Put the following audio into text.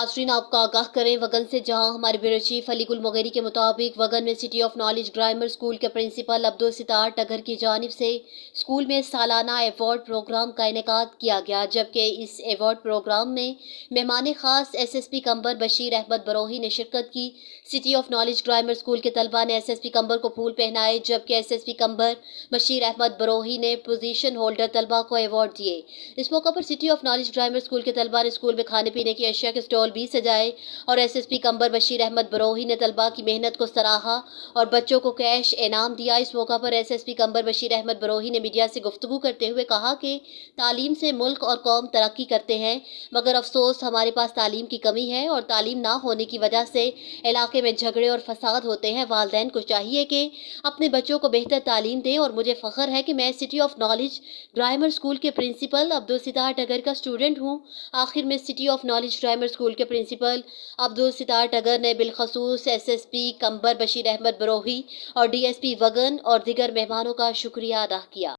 नाज़रीन, आपको आगाह करें वगन से, जहां हमारे ब्यूरो चीफ अली गुल मुगेरी के मुताबिक वगन में city of knowledge grammar school के प्रिंसिपल अब्दुल सितार टगर की जानिब से स्कूल में सालाना अवार्ड प्रोग्राम का इनेकाद किया गया, जबकि इस अवार्ड प्रोग्राम में मेहमान खास SSP कंबर बशीर अहमद बरोही ने शिरकत की। City of knowledge grammar school के तलबा ने SSP कंबर को फूल पहनाए, जबकि SSP कंबर बशीर अहमद बरोही ने पोजीशन होल्डर तलबा को अवार्ड दिए। इस मौके पर city of knowledge grammar school के तलबा ने स्कूल में खाने पीने की अशिया के स्टॉल भी सजाए और SSP कंबर बशीर अहमद बरोही ने तलबा की मेहनत को सराहा और बच्चों को कैश इनाम दिया। इस मौका पर SSP कंबर बशीर अहमद बरोही ने मीडिया से गुफ्तगू करते हुए कहा कि तालीम से मुल्क और कौम तरक्की करते हैं, मगर अफसोस हमारे पास तालीम की कमी है और तालीम ना होने की वजह से इलाके में झगड़े और फसाद होते हैं। वालिदैन को चाहिए कि अपने बच्चों को बेहतर तालीम दें और मुझे फ़ख्र है कि मैं city of knowledge grammar school के प्रिंसिपल अब्दुल सितार टगर का स्टूडेंट हूँ। आखिर में city of knowledge grammar school के प्रिंसिपल अब्दुल सितार टगर ने बिलखसूस SSP कंबर बशीर अहमद बरोही और DSP वगन और दीगर मेहमानों का शुक्रिया अदा किया।